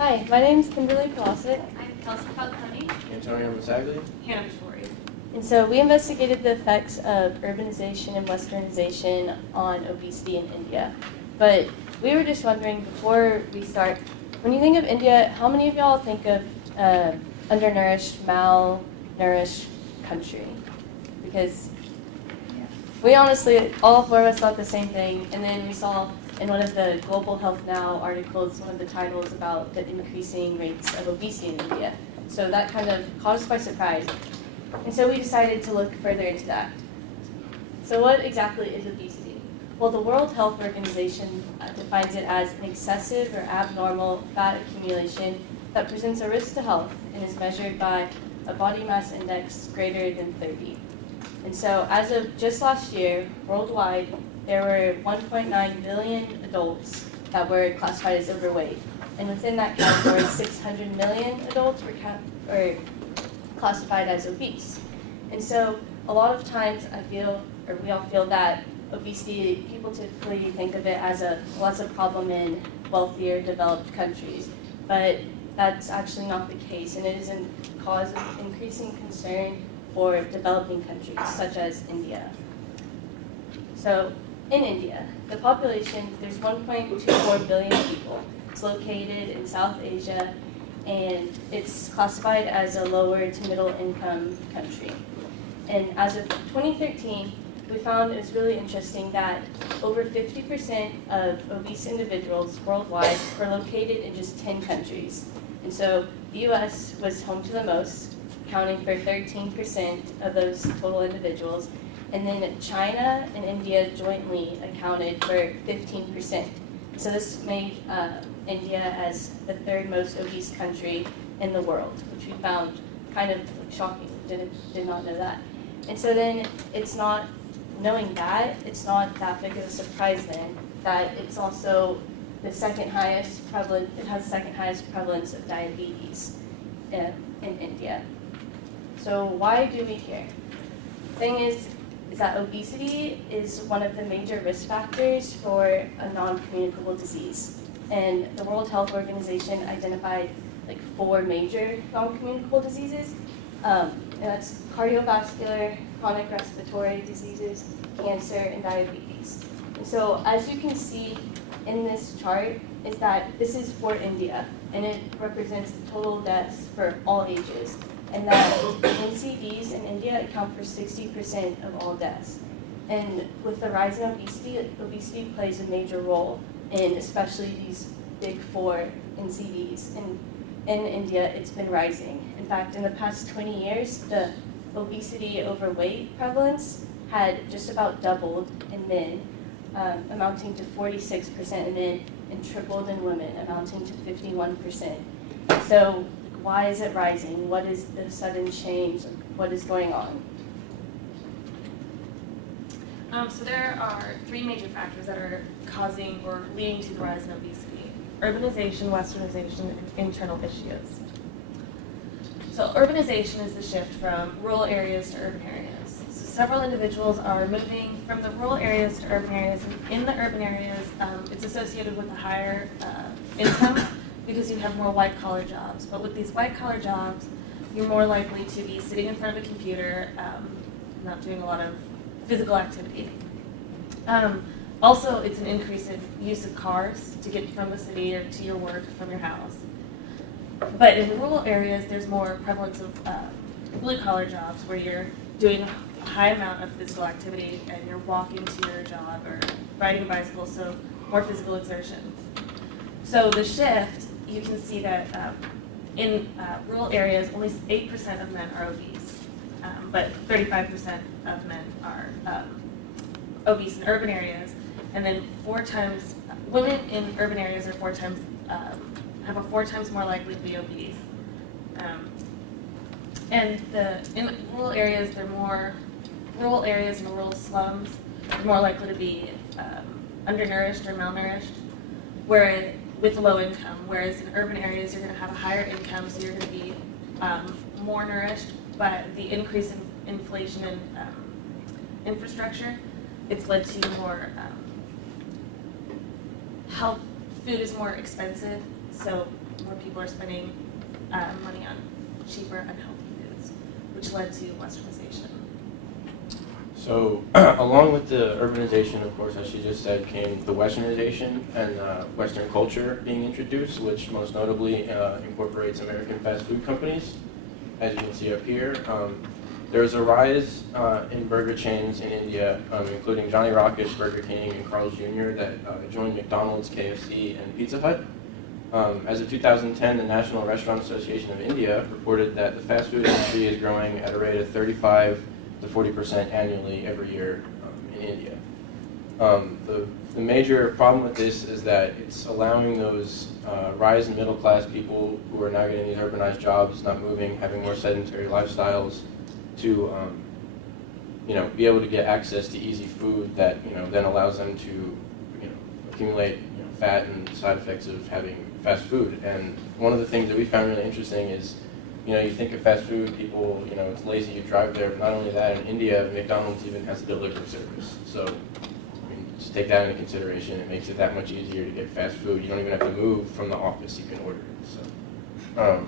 Hi, my name is Kimberly Pulassic, I'm Kelsey Falcone. Antonio Masagli. Hannah Bishori. and so we investigated the effects of urbanization and westernization on obesity in India. But we were just wondering, before we start, when you think of India, how many of y'all think of undernourished, malnourished country? Because we honestly, all four of us thought the same thing, and then we saw in one of the Global Health Now articles, one of the titles about the increasing rates of obesity in India. So that kind of caught us by surprise. And so we decided to look further into that. So what exactly is obesity? Well, the World Health Organization defines it as an excessive or abnormal fat accumulation that presents a risk to health and is measured by a body mass index greater than 30. And so as of just last year, worldwide, there were 1.9 billion adults that were classified as overweight. And within that category, 600 million adults were classified as obese. And so a lot of times we all feel that obesity, people typically think of it as a problem in wealthier, developed countries. But that's actually not the case, and it is a cause of increasing concern for developing countries, such as India. So, in India, the population, there's 1.24 billion people. It's located in South Asia, and it's classified as a lower to middle income country. And as of 2013, we found it was really interesting that over 50% of obese individuals worldwide were located in just 10 countries. And so the US was home to the most, accounting for 13% of those total individuals. And then China and India jointly accounted for 15%. So this made India as the third most obese country in the world, which we found kind of shocking. Did not know that. And so then it's not, knowing that, it's not that big of a surprise then that it's also the second highest prevalent, it has the second highest prevalence of diabetes in India. So why do we care? The thing is that obesity is one of the major risk factors for a non-communicable disease. And the World Health Organization identified like 4 major non-communicable diseases. And that's cardiovascular, chronic respiratory diseases, cancer, and diabetes. And so as you can see in this chart, is that this is for India, and it represents the total deaths for all ages. And that NCDs in India account for 60% of all deaths. And with the rise in obesity plays a major role in especially these big 4 NCDs. And in India, it's been rising. In fact, in the past 20 years, the obesity overweight prevalence had just about doubled in men, amounting to 46% in men, and tripled in women, amounting to 51%. So why is it rising? What is the sudden change? What is going on? So there are 3 major factors that are causing or leading to the rise in obesity: urbanization, westernization, and internal issues. So urbanization is the shift from rural areas to urban areas. So several individuals are moving from the rural areas to urban areas. In the urban areas, it's associated with a higher income because you have more white-collar jobs. But with these white-collar jobs, you're more likely to be sitting in front of a computer, not doing a lot of physical activity. Also, it's an increase in use of cars to get from the city or to your work from your house. But in rural areas, there's more prevalence of blue-collar jobs where you're doing a high amount of physical activity and you're walking to your job or riding a bicycle, so more physical exertion. So the shift, you can see that in rural areas, only 8% of men are obese, but 35% of men are obese in urban areas, and then 4 times, women in urban areas are 4 times, have a 4 times more likely to be obese. And in rural areas, rural areas and rural slums are more likely to be undernourished or malnourished, with low income, whereas in urban areas you're going to have a higher income, so you're going to be more nourished, but the increase in inflation and infrastructure, it's led to more health. Food is more expensive, so where people are spending money on cheaper, unhealthy foods, which led to Westernization. So, along with the urbanization, of course, as she just said, came the Westernization and Western culture being introduced, which most notably incorporates American fast food companies. As you can see up here, there's a rise in burger chains in India, including Johnny Rockets, Burger King, and Carl's Jr. that joined McDonald's, KFC, and Pizza Hut. As of 2010, the National Restaurant Association of India reported that the fast food industry is growing at a rate of 35 to 40% annually every year in India. The major problem with this is that it's allowing those rise in middle class people who are now getting these urbanized jobs, not moving, having more sedentary lifestyles, to be able to get access to easy food that then allows them to accumulate fat and side effects of having fast food. And one of the things that we found really interesting is you think of fast food, people, it's lazy, you drive there. But not only that, in India, McDonald's even has a delivery service. So, just take that into consideration. It makes it that much easier to get fast food. You don't even have to move from the office, you can order it. So,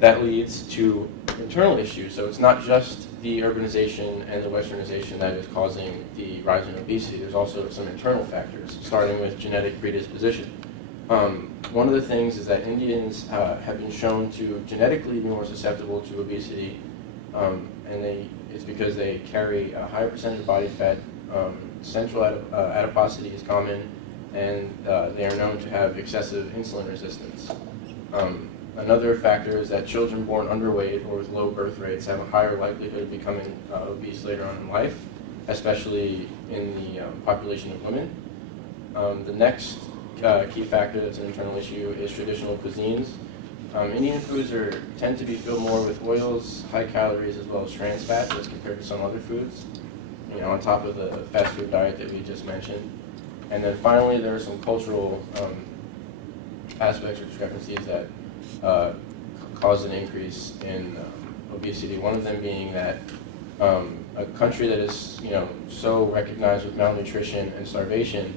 that leads to internal issues. So it's not just the urbanization and the Westernization that is causing the rise in obesity. There's also some internal factors, starting with genetic predisposition. One of the things is that Indians have been shown to genetically be more susceptible to obesity, and it's because they carry a higher percentage of body fat. Central adiposity is common, and they are known to have excessive insulin resistance. Another factor is that children born underweight or with low birth rates have a higher likelihood of becoming obese later on in life, especially in the population of women. The next key factor that's an internal issue is traditional cuisines. Indian foods tend to be filled more with oils, high calories, as well as trans fats as compared to some other foods, on top of the fast food diet that we just mentioned. And then finally, there are some cultural aspects or discrepancies that cause an increase in obesity. One of them being that a country that is so recognized with malnutrition and starvation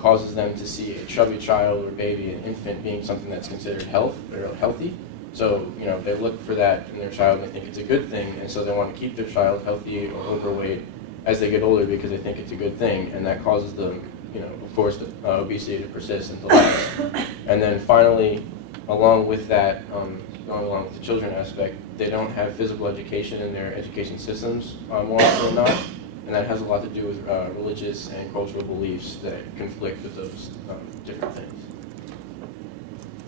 causes them to see a chubby child or baby, an infant, being something that's considered healthy. So they look for that in their child and they think it's a good thing, and so they want to keep their child healthy or overweight as they get older because they think it's a good thing, and that causes them, of course, the obesity to persist until life. And then finally, along with that, going along with the children aspect, they don't have physical education in their education systems more often than not, and that has a lot to do with religious and cultural beliefs that conflict with those different things.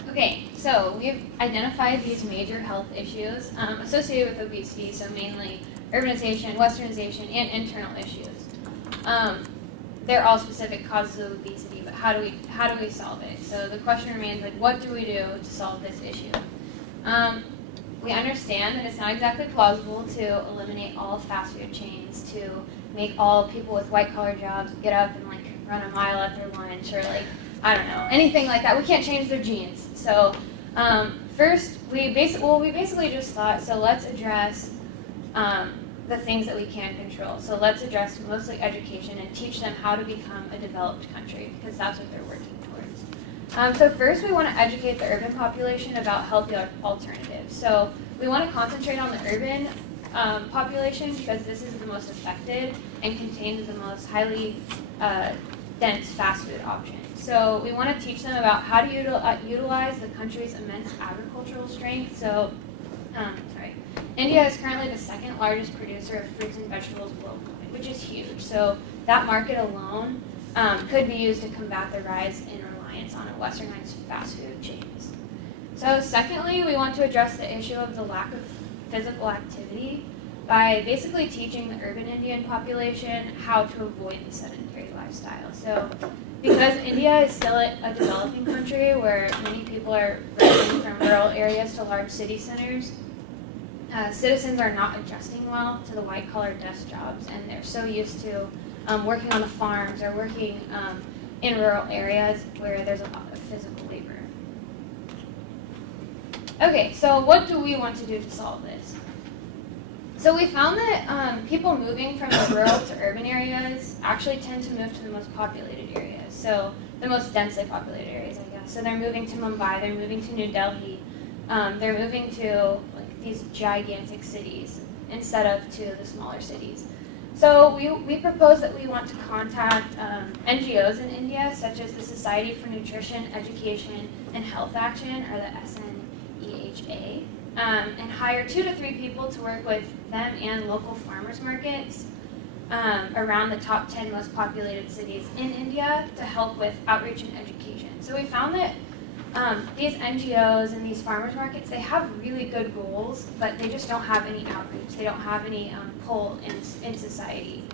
Okay, so we've identified these major health issues associated with obesity, so mainly urbanization, Westernization, and internal issues. They're all specific causes of obesity, but how do we solve it? So the question remains, what do we do to solve this issue? We understand that it's not exactly plausible to eliminate all fast food chains, to make all people with white-collar jobs get up and run a mile at their lunch, or I don't know, anything like that. We can't change their genes. So first, we basically just thought, so let's address the things that we can control. So let's address mostly education and teach them how to become a developed country, because that's what they're working towards. So first, we want to educate the urban population about healthy alternatives. So we want to concentrate on the urban population because this is the most affected and contains the most highly dense fast food options. So we want to teach them about how to utilize the country's immense agricultural strength. So, India is currently the second largest producer of fruits and vegetables globally, which is huge. So that market alone could be used to combat the rise in reliance on westernized fast food chains. So secondly, we want to address the issue of the lack of physical activity by basically teaching the urban Indian population how to avoid the sedentary lifestyle. So because India is still a developing country where many people are running from rural areas to large city centers, citizens are not adjusting well to the white-collar desk jobs, and they're so used to working on the farms or working in rural areas where there's a lot of physical labor. Okay, so what do we want to do to solve this? So we found that people moving from the rural to urban areas actually tend to move to the most populated areas, so the most densely populated areas, I guess. So they're moving to Mumbai, they're moving to New Delhi, they're moving to like these gigantic cities instead of to the smaller cities. So we propose that we want to contact NGOs in India, such as the Society for Nutrition, Education, and Health Action, or the SNEHA, and hire 2 to 3 people to work with them and local farmers markets around the top 10 most populated cities in India to help with outreach and education. So we found that these NGOs and these farmers markets, they have really good goals, but they just don't have any outreach. They don't have any pull in society.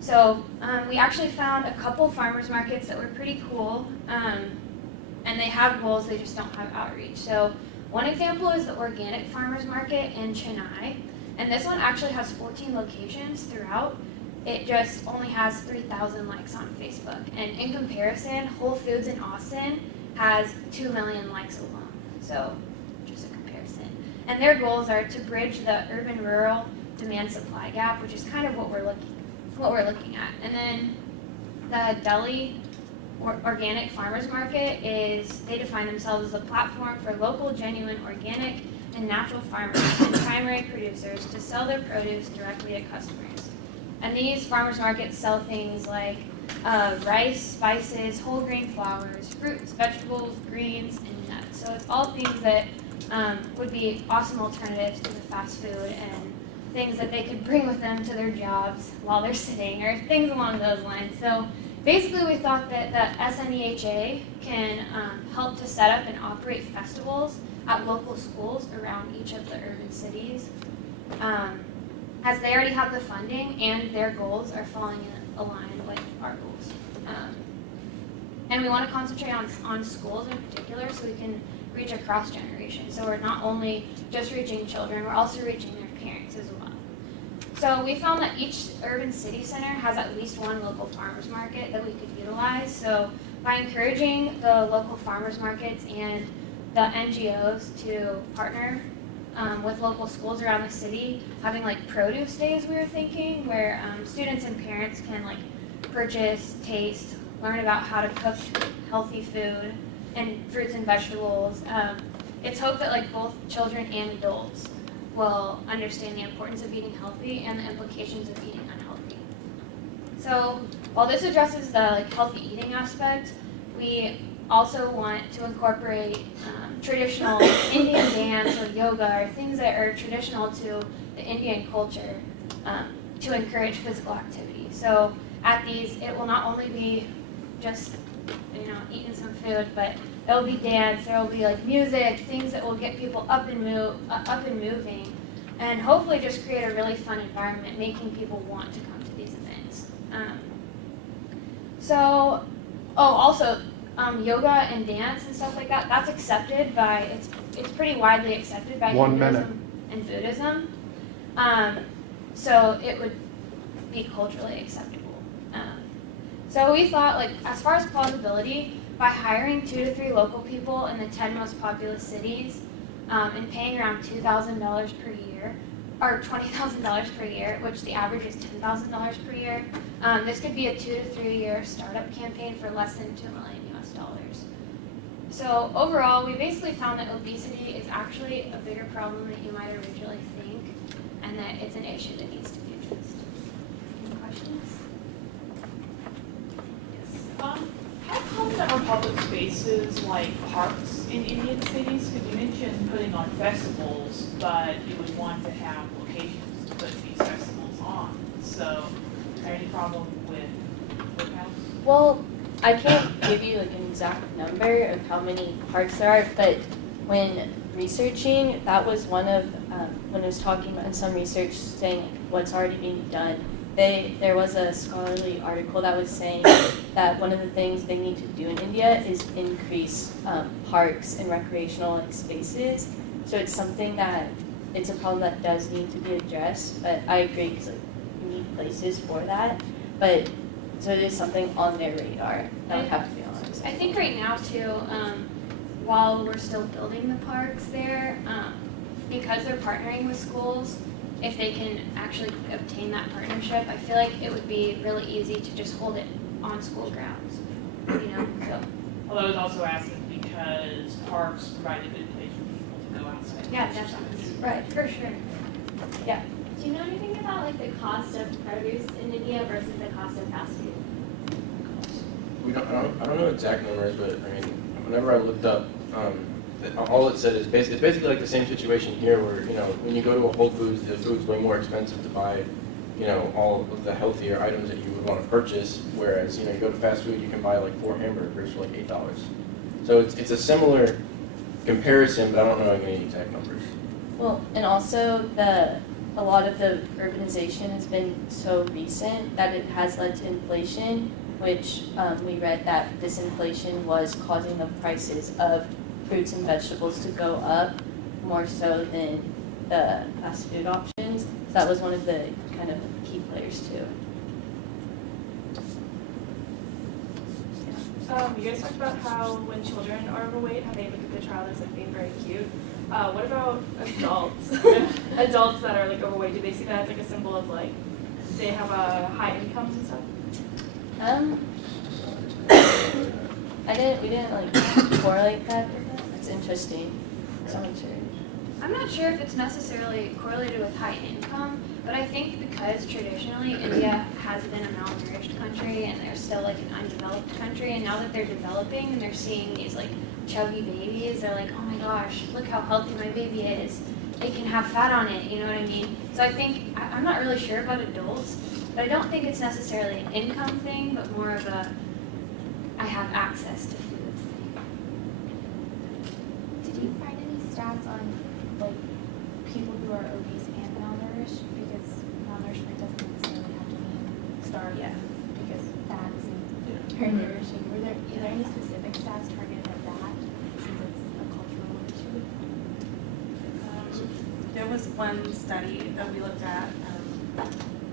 So we actually found a couple farmers markets that were pretty cool, and they have goals, they just don't have outreach. So one example is the Organic Farmers Market in Chennai, and this one actually has 14 locations throughout. It just only has 3,000 likes on Facebook. And in comparison, Whole Foods in Austin has 2 million likes alone. So just a comparison. And their goals are to bridge the urban-rural demand-supply gap, which is kind of what we're looking at. And then the Delhi Organic Farmers Market they define themselves as a platform for local, genuine, organic, and natural farmers and primary producers to sell their produce directly to customers. And these farmers markets sell things like rice, spices, whole grain flours, fruits, vegetables, greens, and nuts. So it's all things that would be awesome alternatives to the fast food and things that they could bring with them to their jobs while they're sitting, or things along those lines. So basically we thought that the SNEHA can help to set up and operate festivals at local schools around each of the urban cities, as they already have the funding and their goals are falling in line with our goals. And we want to concentrate on schools in particular so we can reach across generations. So we're not only just reaching children, we're also reaching their parents as well. So we found that each urban city center has at least one local farmers market that we could utilize. So by encouraging the local farmers markets and the NGOs to partner with local schools around the city, having like produce days, we were thinking, where students and parents can like purchase, taste, learn about how to cook healthy food and fruits and vegetables. It's hoped that like both children and adults will understand the importance of eating healthy and the implications of eating unhealthy. So while this addresses the like healthy eating aspect, we also want to incorporate traditional Indian dance or yoga or things that are traditional to the Indian culture to encourage physical activity. So at these, it will not only be just eating some food, but there will be dance, there will be like music, things that will get people up and moving, and hopefully just create a really fun environment, making people want to come to these events. Also, yoga and dance and stuff like that, that's accepted by, it's pretty widely accepted by Hinduism and Buddhism. So it would be culturally acceptable. So we thought, like, as far as plausibility, by hiring 2 to 3 local people in the 10 most populous cities and paying around $2,000 per year, or $20,000 per year, which the average is $10,000 per year, this could be a 2 to 3 year startup campaign for less than $2 million US. So overall, we basically found that obesity is actually a bigger problem than you might originally think, and that it's an issue that needs to be addressed. Any questions? How common are public spaces like parks in Indian cities? Because you mentioned putting on festivals, but you would want to have locations to put these festivals on. So is there any problem with courthouse? Well, I can't give you like an exact number of how many parks there are, but when researching, that was one of, when I was talking about some research saying what's already being done, there was a scholarly article that was saying that one of the things they need to do in India is increase parks and recreational spaces. So it's something that, it's a problem that does need to be addressed, but I agree because you need places for that. But so it is something on their radar, that would have to be honest. I think right now too, while we're still building the parks there, because they're partnering with schools, if they can actually obtain that partnership, I feel like it would be really easy to just hold it on school grounds, So. Although I was also asking because because parks provide a good place for people to go outside. Yeah, and definitely. exercise. Right, for sure. Do you know anything about like the cost of produce in India versus the cost of fast food? I don't know exact numbers, but I mean, whenever I looked up, all it said is it's basically like the same situation here where, you know, when you go to a Whole Foods, the food's way more expensive to buy, you know, all of the healthier items that you would want to purchase, whereas, you know, you go to fast food, you can buy like 4 hamburgers for like $8. So it's a similar comparison, but I don't know like any exact numbers. Well, and also a lot of the urbanization has been so recent that it has led to inflation, which we read that this inflation was causing the prices of fruits and vegetables to go up more so than the fast food options. So that was one of the kind of key players too. You guys talked about how when children are overweight, how they look at the child as like being very cute. What about adults? Adults that are like overweight, do they see that as like a symbol of like they have high incomes and stuff? We didn't like correlate that. That's interesting. So I'm sure. I'm not sure if it's necessarily correlated with high income, but I think because traditionally India has been a malnourished country and they're still like an undeveloped country, and now that they're developing and they're seeing these like chubby babies, they're like, oh my gosh, look how healthy my baby is. It can have fat on it, you know what I mean? So I think, I'm not really sure about adults, but I don't think it's necessarily an income thing, but more of a, I have access to food thing. Did you find any stats on like people who are obese and malnourished? Because malnourishment doesn't necessarily have to mean starving. Yeah. Because fat isn't very nourishing. Are there any specific stats targeted at that since it's a cultural issue? There was one study that we looked at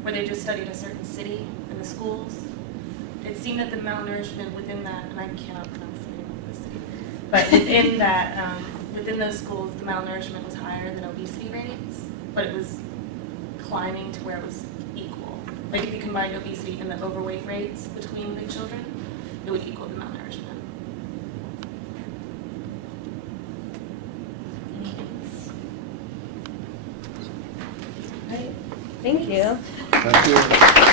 where they just studied a certain city and the schools. It seemed that the malnourishment within that, and I cannot pronounce the name of the city, but within that, within those schools, the malnourishment was higher than obesity rates, but it was climbing to where it was equal. Like if you combined obesity and the overweight rates between the children, it would equal the malnourishment. Right. Thank you. Thank you.